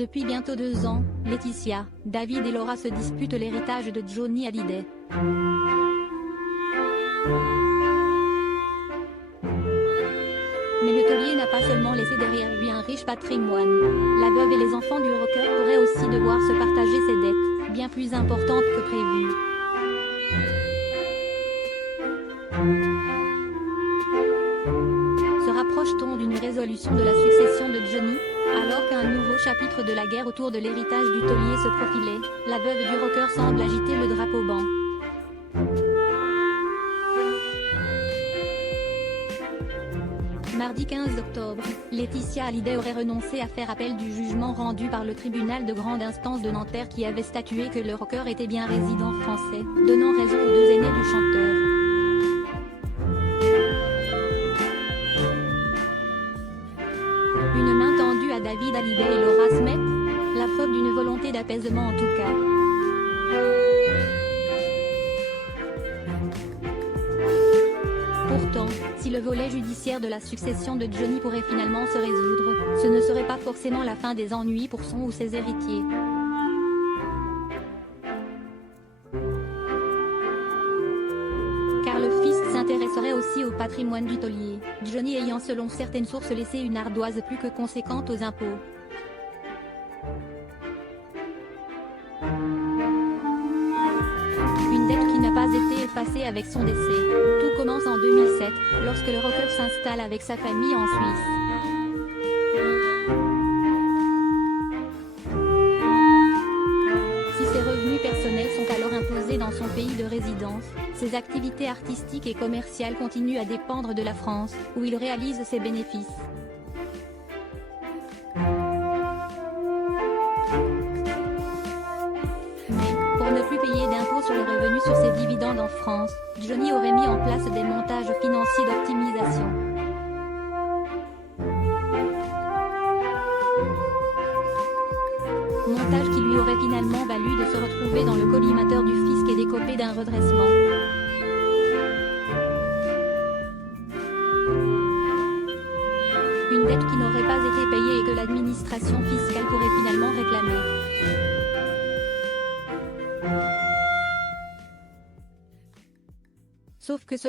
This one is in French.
Depuis bientôt 2 ans, Laetitia, David et Laura se disputent l'héritage de Johnny Hallyday. Mais le taulier n'a pas seulement laissé derrière lui un riche patrimoine. La veuve et les enfants du rocker pourraient aussi devoir se partager ses dettes, bien plus importantes que prévu. Se rapproche-t-on d'une résolution de la succession de Johnny? Alors qu'un nouveau chapitre de la guerre autour de l'héritage du taulier se profilait, la veuve du rocker semble agiter le drapeau blanc. Mardi 15 octobre, Laetitia Hallyday aurait renoncé à faire appel du jugement rendu par le tribunal de grande instance de Nanterre qui avait statué que le rocker était bien résident français, donnant raison aux deux aînés du chanteur. Une main tendue à David Hallyday et Laura Smith, la preuve d'une volonté d'apaisement en tout cas. Pourtant, si le volet judiciaire de la succession de Johnny pourrait finalement se résoudre, ce ne serait pas forcément la fin des ennuis pour son ou ses héritiers. Car le fisc s'intéresserait aussi au patrimoine du taulier, Johnny ayant selon certaines sources laissé une ardoise plus que conséquente aux impôts. Une dette qui n'a pas été effacée avec son décès. Tout commence en 2007, lorsque le rocker s'installe avec sa famille en Suisse. Si ses revenus personnels sont alors imposés dans son pays de résidence, ses activités artistiques et commerciales continuent à dépendre de la France, où il réalise ses bénéfices. Pour ne plus payer d'impôts sur le revenu sur ses dividendes en France, Johnny aurait mis en place des montages financiers d'optimisation. Montage qui lui aurait finalement valu de se retrouver dans le collimateur du fisc et d'écoper d'un redressement. Une dette qui n'aurait pas été payée et que l'administration fiscale pourrait finalement réclamer. Sauf que selon